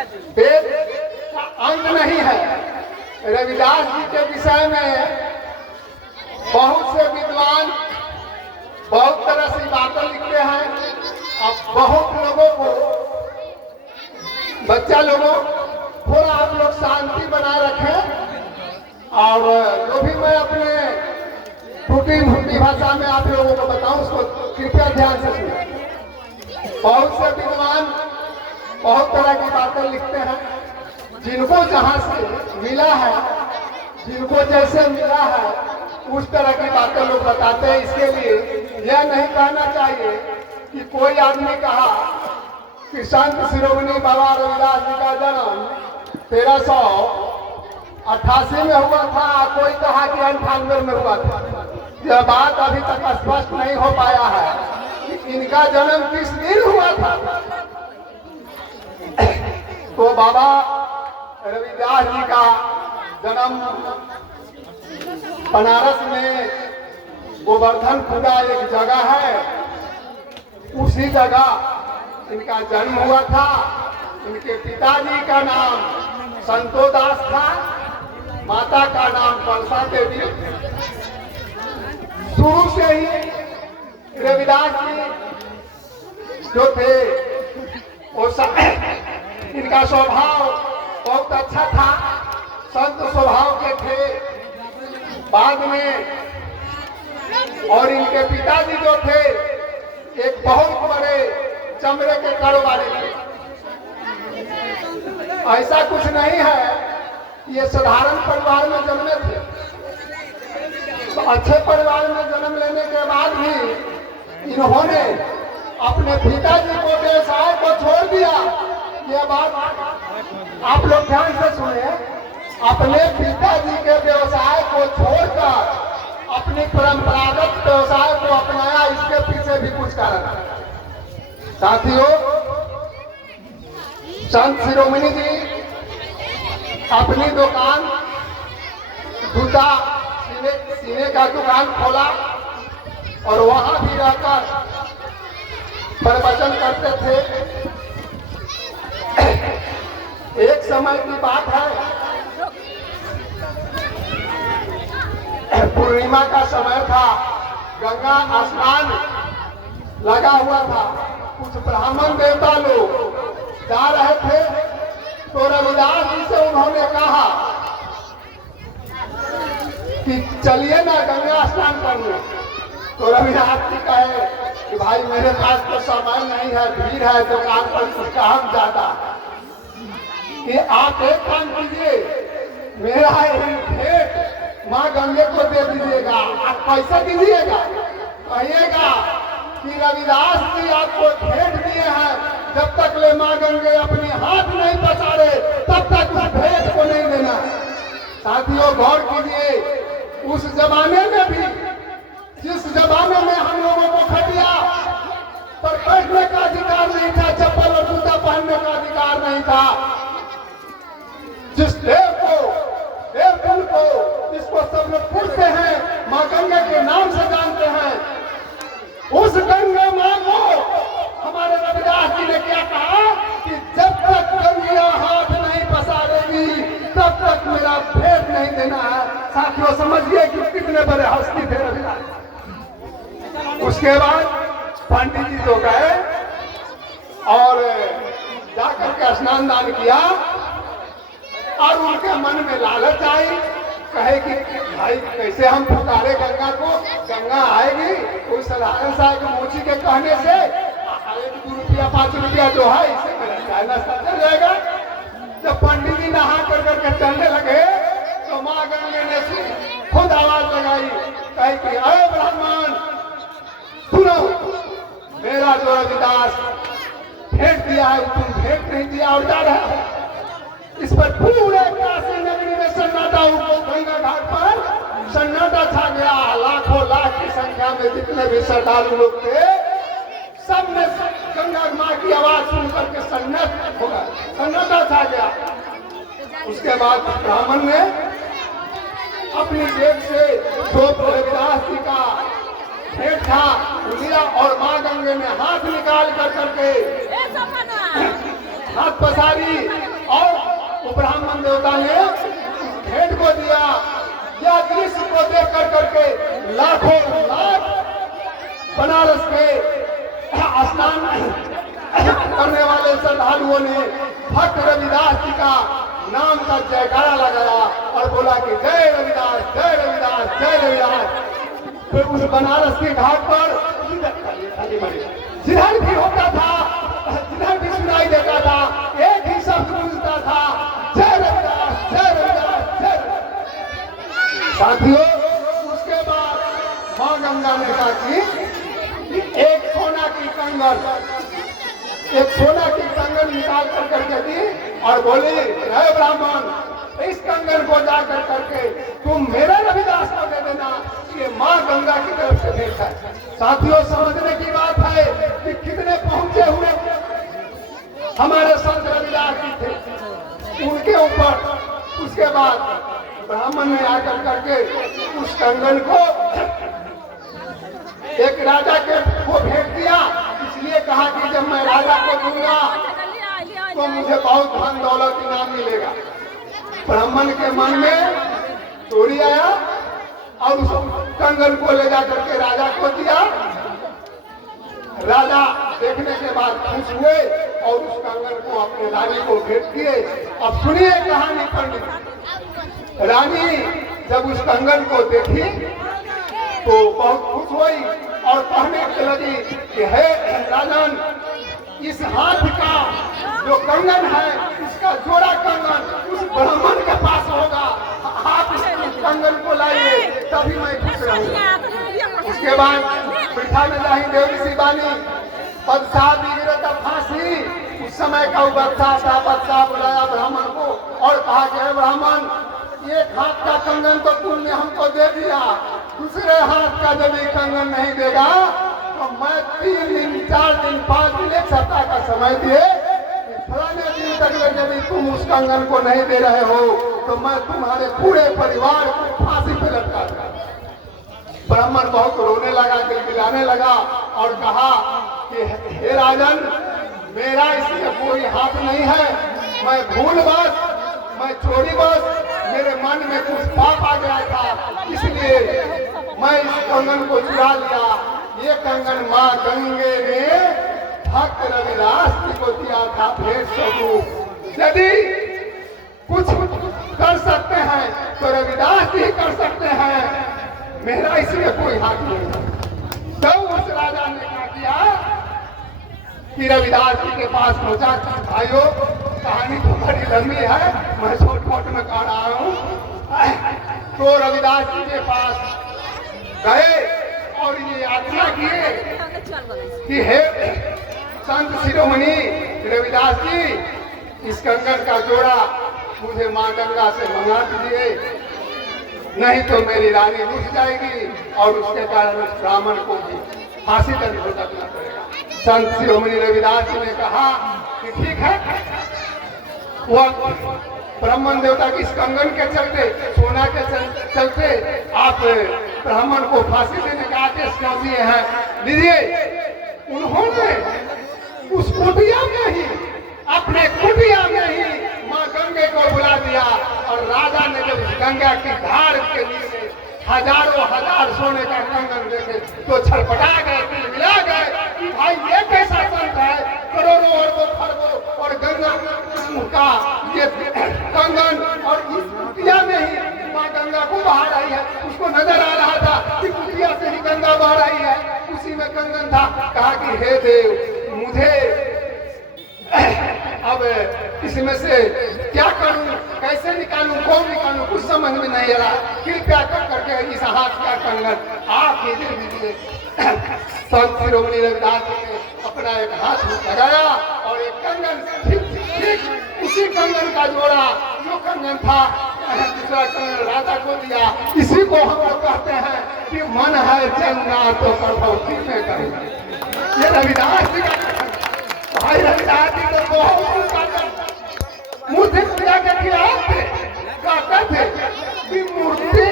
वेद का अंत नहीं है। रविदास जी के विषय में बहुत से विद्वान बहुत तरह से बातें लिखते हैं। अब बहुत लोगों को, बच्चा लोगों, थोड़ा आप लोग शांति बनाए रखें और जो भी मैं अपने टूटी फूटी भाषा में आप लोगों को बताऊं उसको कृपया ध्यान से सुनें। बहुत से विद्वान बहुत तरह की बातें लिखते हैं, जिनको जहां से मिला है, जिनको जैसे मिला है उस तरह की बातें लोग बताते हैं। इसके लिए यह नहीं कहना चाहिए कि कोई आदमी कहा कि संत शिरोमणि बाबा रविदास जी का जन्म 1388 में हुआ था, कोई कहा कि 98 में हुआ था। यह बात अभी तक स्पष्ट नहीं हो पाया है कि इनका जन्म किस दिन हुआ था। तो बाबा रविदास जी का जन्म बनारस में गोवर्धनपुरा एक जगह है, उसी जगह इनका जन्म हुआ था। इनके पिताजी का नाम संतोदास था, माता का नाम कलसा देवी। शुरू से ही रविदास जी जो थे वो इनका स्वभाव बहुत अच्छा था, संत स्वभाव के थे। बाद में और इनके पिताजी जो थे एक बहुत बड़े चमड़े के कारोबारी थे। ऐसा कुछ नहीं है, ये साधारण परिवार में जन्मे थे। तो अच्छे परिवार में जन्म लेने के बाद भी इन्होंने अपने पिताजी को व्यवसाय को छोड़ दिया। ये बात आप लोग ध्यान से सुने। अपने पिताजी के व्यवसाय को छोड़कर अपनी परंपरागत व्यवसाय को अपनाया, इसके पीछे भी कुछ कारण है। साथियों, संत शिरोमणि जी अपनी दुकान, जूता सीने का दुकान खोला और वहां भी रहकर प्रवचन करते थे। एक समय की बात है, पूर्णिमा का समय था, गंगा स्नान लगा हुआ था। कुछ ब्राह्मण देवता लोग जा रहे थे, तो रविदास जी से उन्होंने कहा कि चलिए ना गंगा स्नान करने। तो रविदास जी कहे कि भाई मेरे पास तो समय नहीं है, भीड़ है दुकान पर, कुछ काम ज्यादा है कि आप एक काम कीजिए, मेरा एक भेंट माँ गंगे को दे दीजिएगा। आप पैसा दीजिएगा, कहिएगा कि रविदास जी आपको भेंट दिए हैं, जब तक ले माँ गंगे अपनी हाथ नहीं पसारे तब तक उस भेंट को नहीं देना। साथियों, गौर कीजिए, उस जमाने में भी, जिस जमाने में हम लोगों को खटिया पर बैठने का अधिकार नहीं था, चप्पल और जूता पहनने का अधिकार नहीं था, जिस देवकुल को जिसको सब लोग पूछते हैं, माँ गंगा के नाम से जानते हैं, उस गंगा माँ को हमारे रविदास जी ने क्या कहा कि जब तक गंगा हाथ नहीं पसारेगी तब तक मेरा भेंट नहीं देना है। साथियों, समझिए कि कितने बड़े हस्ती थे रविदास। उसके बाद पंडित जी तो गए और जाकर के स्नान दान किया और उनके मन में लालच आई, कहे कि भाई कैसे हम पुकारे गंगा को, गंगा आएगी कोई साधारण सा एक मोची के कहने से 1-2 रुपया 5 रुपया जो है इससे मेरा चाय नाश्ता चल जाएगा। जब पंडित जी नहा कर करके चलने लगे तो माँ गंगा ने खुद आवाज लगाई, कहे कि अरे ब्राह्मण सुनो, मेरा जो रविदास भेंट दिया है तुम भेंट नहीं दिया और जा रहा है। इस पर पूरे काशी नगरी में सन्नाटा, गंगा घाट पर सन्नाटा छा गया। लाखों लाख की संख्या में जितने भी श्रद्धालु लोग थे, सब ने गंगा माँ की आवाज सुन करके सन्नाटा छा गया। उसके बाद ब्राह्मण ने अपनी जेब से जो रविदास जी का भेंट था लिया और माँ गंगे ने हाथ निकाल कर करके हाथ पसारी ब्राह्मण देवता ने भेंट को दिया। यह दृश्य को देख करके लाखों लाख बनारस के स्नान करने वाले श्रद्धालुओं ने भक्त रविदास जी का नाम का जयकारा लगाया और बोला कि जय रविदास, जय रविदास, जय रविदास। फिर उस बनारस के घाट पर जिधर भी होता था, जिधर भी सुनाई देता था, एक ही शब्द गूंजता था, जय रविदास, जय रविदास, जय रविदास। साथियों, उसके बाद मां गंगा ने कहा कि एक सोना की कंगन निकाल करके दी और बोली, हे ब्राह्मण, इस कंगन को जाकर करके तुम मेरे रविदास को दे देना, ये मां गंगा की तरफ से भेंट है। साथियों, समझने की बात है कि कितने पहुंचे हुए हमारे संत रविदास जी थे उनके ऊपर। उसके बाद ब्राह्मण ने आकर करके उस कंगन को एक राजा को भेंट दिया। इसलिए कहा कि जब मैं राजा को दूंगा तो मुझे बहुत धन दौलत इनाम मिलेगा। ब्राह्मण के मन में चोरी आया और उस कंगन को ले जाकर के राजा को दिया। राजा देखने के बाद खुश हुए और उस कंगन को अपने रानी को भेंट किए। अब सुनिए कहानी पंडित। रानी जब उस कंगन को देखी तो बहुत खुश हुई और कहने के लगी कि हे राजन, इस हाथ का जो कंगन है, इसका जोड़ा कंगन उस ब्राह्मण के पास होगा। आप इस कंगन को लाइए, तभी मैं खुश रहूंगा। उसके बाद पृथा में जाही देवी सी बानी, बदशाह बिगड़े तब फांसी। उस समय का वो बदशाह बुलाया ब्राह्मण को और कहा कि हे ब्राह्मण, एक हाथ का कंगन तो तुमने हमको दे दिया, दूसरे हाथ का जब ये कंगन नहीं देगा तो मैं 3 दिन, 4 दिन, 5 दिन, 1 सप्ताह का समय दिए, फलाने दिन तक यदि तुम उस कंगन को नहीं दे रहे हो तो मैं तुम्हारे पूरे परिवार को फांसी पे लटका दूंगा। ब्राह्मण बहुत रोने लगा, गिड़गिड़ाने लगा और कहा कि हे राजन, मेरा इसमें कोई हाथ नहीं है, मैं भूलवश, मैं चोरीवश, मेरे मन में कुछ पाप आ गया था, इसलिए मैं इस कंगन को चुरा लिया। ये कंगन मां गंगे ने भक्त रविदास जी को दिया था भेंट स्वरूप। यदि कुछ कर सकते हैं तो रविदास जी कर सकते हैं, मेरा इसमें कोई हाथ नहीं। तो उस राजा ने क्या किया कि रविदास जी के पास पहुंचा। भाइयों, कहानी तो बड़ी लंबी है, मैं छोट में कह रहा हूँ। तो रविदास जी के पास गए और ये याचना किए कि हे संत शिरोमणि रविदास जी, इस कंगन का जोड़ा मुझे मां गंगा से मंगा दीजिए, नहीं तो मेरी रानी रुक जाएगी और उसके कारण उस ब्राह्मण को भी फांसी तक भुगतना पड़ेगा। संत शिरोमणि रविदास जी ने कहा कि ठीक है, वह ब्राह्मण देवता की इस कंगन के चलते, सोना के चलते आप ब्राह्मण को फांसी देने का आदेश क्यों दिए हैं, लीजिए। उन्होंने उस कुटिया में ही, अपने कुटिया में ही मां गंगे को बुला दिया और राजा ने जब गंगा की धार के लिए हजारों हजार सोने का कंगन देखे तो छटपटा गए, मिला गए। भाई ये कैसा संत है, करोड़ों अरबों खरबों और गंगा का ये कंगन और इस कुटिया में ही मां गंगा को बहा रही है। उसको नजर आ रहा था कि कुटिया से ही गंगा बह रही है, उसी में कंगन था। कहा कि हे देव, मुझे अब इसमें से क्या करूं, कैसे निकालूं, कौन निकालूं, कुछ समझ में नहीं आ रहा, कृपया कर करके इस हाथ का कंगन आप ही दे दीजिए। संत शिरोमणि रविदास जी ने अपना एक हाथ लगाया और एक कंगन ठीक उसी कंगन का जोड़ा, जो कंगन था, दूसरा कंगन राजा को दिया। इसी को हम लोग कहते हैं कि मन है चंगा तो प्रभुति में करेगा। ये रविदास जी का भाई, रविदास जी को बहुत मूर्ति पूजा के खिलाफ थे, कहते थे कि मूर्ति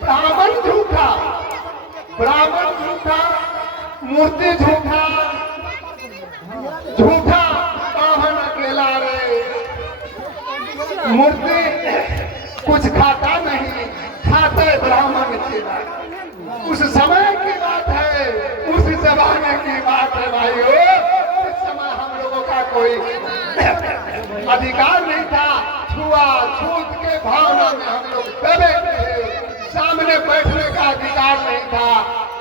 ब्राह्मण झूठा, मूर्ति झूठा, झूठा ब्राह्मण अकेला रे। मूर्ति कुछ खाता नहीं, खाते ब्राह्मण चेला। उस समय की बात है, उस जमाने की बात है भाइयों। इस समय हम लोगों का कोई अधिकार नहीं था, छूत के भावना में हम लोग दबे थे, सामने बैठने का अधिकार नहीं था।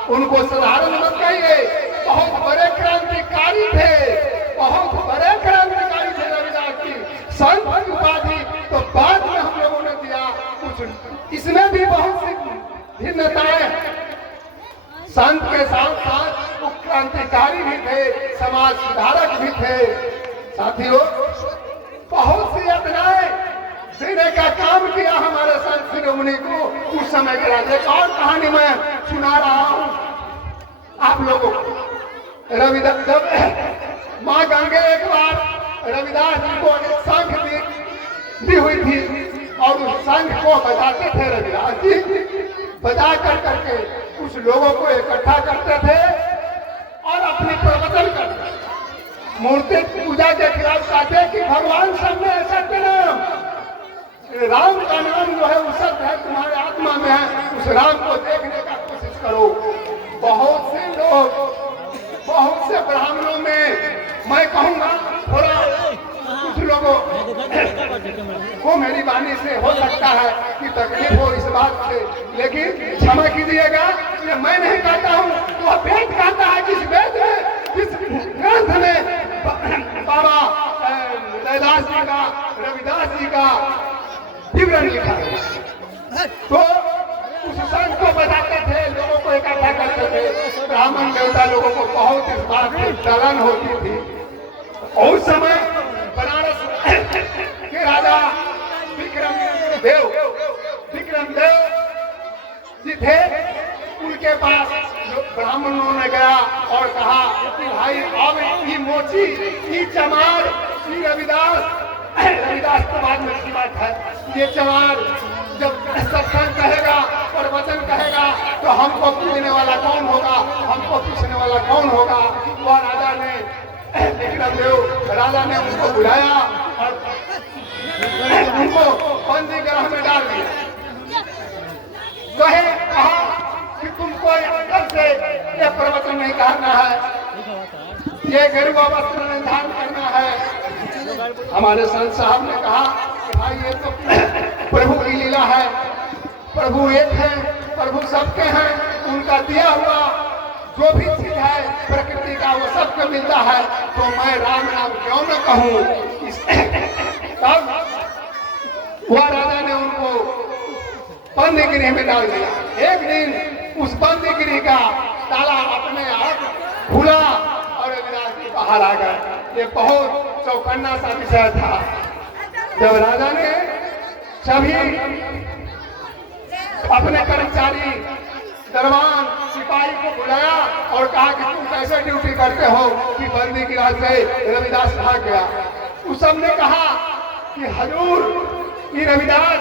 उनको साधारण मत कहिए, बहुत बड़े क्रांतिकारी थे, बहुत बड़े क्रांतिकारी थे रविदास जी। संत की उपाधि तो बाद में हम लोगों ने दिया, कुछ इसमें भी बहुत सी भिन्नताएं। संत के साथ साथ वो क्रांतिकारी भी थे, समाज सुधारक भी थे। साथियों, बहुत सी यातनाएं देने का काम किया हमारे संत शिरोमणि को उस समय के राजा। एक और कहानी मैं सुना रहा हूं आप लोगों को। रविदास जब माँ गंगे एक बार रविदास जी को एक शंख दी हुई थी और उस शंख को बजाते थे रविदास जी, बजा कर करके कुछ लोगों को इकट्ठा करते थे और अपनी प्रवचन करते थे। मूर्ति पूजा के खिलाफ कहते कि भगवान सब में सत्य नाम, राम का नाम जो है वो सत्य है, तुम्हारे आत्मा में है, उस राम को देखने का कोशिश करो। बहुत से लोग, बहुत से ब्राह्मणों में मैं कहूँगा थोड़ा कुछ लोगों को मेरी वाणी से हो सकता है कि तकलीफ हो इस बात से, लेकिन क्षमा कीजिएगा, ये मैं नहीं कहता हूँ, वह वेद कहता है। जिस वेद में, जिस ग्रंथ में बाबा रविदास जी का, रविदास जी का विवरण लिखा है, तो उस संत को बताते थे, लोगों को इकट्ठा करते थे। ब्राह्मण देवता लोगों को बहुत इस बात की जलन होती थी। और उस समय बनारस के राजा विक्रमदेव जी थे, उनके पास ब्राह्मणों ने गया और कहा कि भाई अब ये मोची, ये चमार, ये रविदास तो बाद में की बात है, ये चमार जब सत्संग कहेगा, प्रवचन कहेगा, तो हमको पूछने वाला कौन होगा, हमको पूछने वाला कौन होगा। वह राजा ने, विक्रमदेव राजा ने उनको बुलाया और उनको बंदी गृह में डाल दिया। कहा कि तुमको अंदर से ये प्रवचन नहीं करना है, ये गरीब अवस्था में धारण करना है। हमारे संत साहब ने कहा कि भाई ये तो प्रभु की लीला है, प्रभु एक है, प्रभु सबके हैं, उनका दिया हुआ जो भी चीज है प्रकृति का वो सबको मिलता है, तो मैं राम नाम क्यों न कहूँ। तब वह राजा ने उनको बंदी गृह में डाल दिया। एक दिन उस बंदी गृह का ताला अपने आप खुला और रविदास जी बाहर आ गए। ये बहुत चौकन्ना सा विषय था। जब राजा ने सभी अपने कर्मचारी, दरबान, सिपाही को बुलाया और कहा कि तुम कैसे ड्यूटी करते हो कि बंदी गृह से रविदास भाग गया। उस सब ने कहा कि हजूर, ये रविदास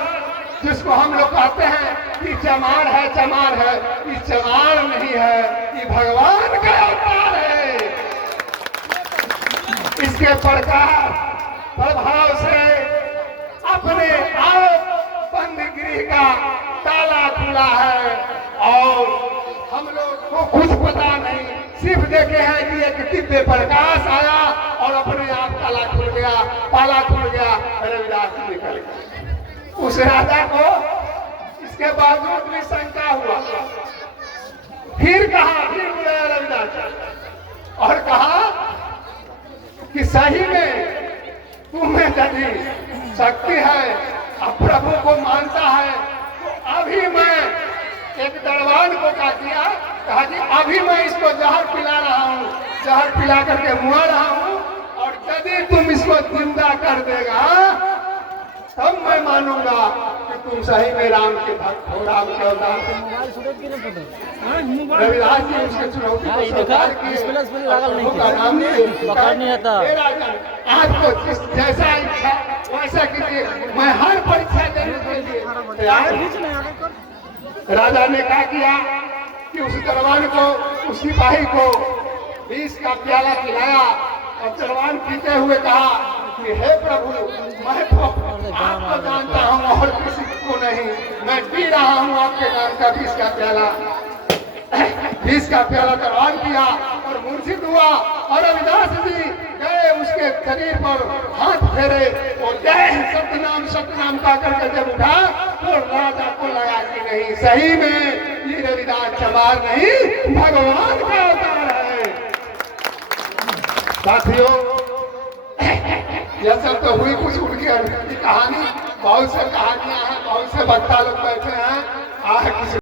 जिसको हम लोग कहते हैं कि चमार है, चमार है, ये चमार नहीं है, ये भगवान का अवतार है। इसके प्रभाव से अपने आप बंदी गृह का ताला खुला है और हम लोग को कुछ पता नहीं, सिर्फ देखे हैं कि एक दिव्य प्रकाश आया और अपने आप ताला खुल गया, ताला खुल गया, रविदास निकल गया। उस राजा को इसके बावजूद भी शंका हुआ। फिर बुलाया रविदास और कहा कि सही में तुम्हें यदि शक्ति है, अब प्रभु को मानता है, तो अभी मैं एक दरबान को क्या किया, कहा कि अभी मैं इसको जहर पिला रहा हूँ, जहर पिला करके मुआ रहा हूँ, और यदि तुम इसको जिंदा कर देगा तब मैं मानूंगा कि तुम सही में राम के भक्त हो, राम के अवतार। रविदास जी उसके चुनौती को स्वीकार किए। आपको जैसा इच्छा वैसा कीजिए, मैं हर परीक्षा देने के लिए तैयार। राजा ने क्या किया कि उस दरबान को, उस सिपाही को 20 का प्याला पिलाया और दरबान पीते हुए कहा कि हे प्रभु, मैं तो आपको जानता हूँ और किसी को नहीं। मैं पी रहा हूँ आपके नाम का विष का प्याला। विष का प्याला करवान किया और मूर्छित हुआ। और रविदास जी गए उसके शरीर पर हाथ फेरे और जय सतनाम का करके जब उठा तो राजा को लगा कि नहीं, सही में ये रविदास चमार नहीं, भगवान का अवतार है। साथियों, यह सब तो हुई कुछ उनकी कहानी। बहुत से कहानियां हैं, बहुत से वक्ता लोग बैठे हैं। किसी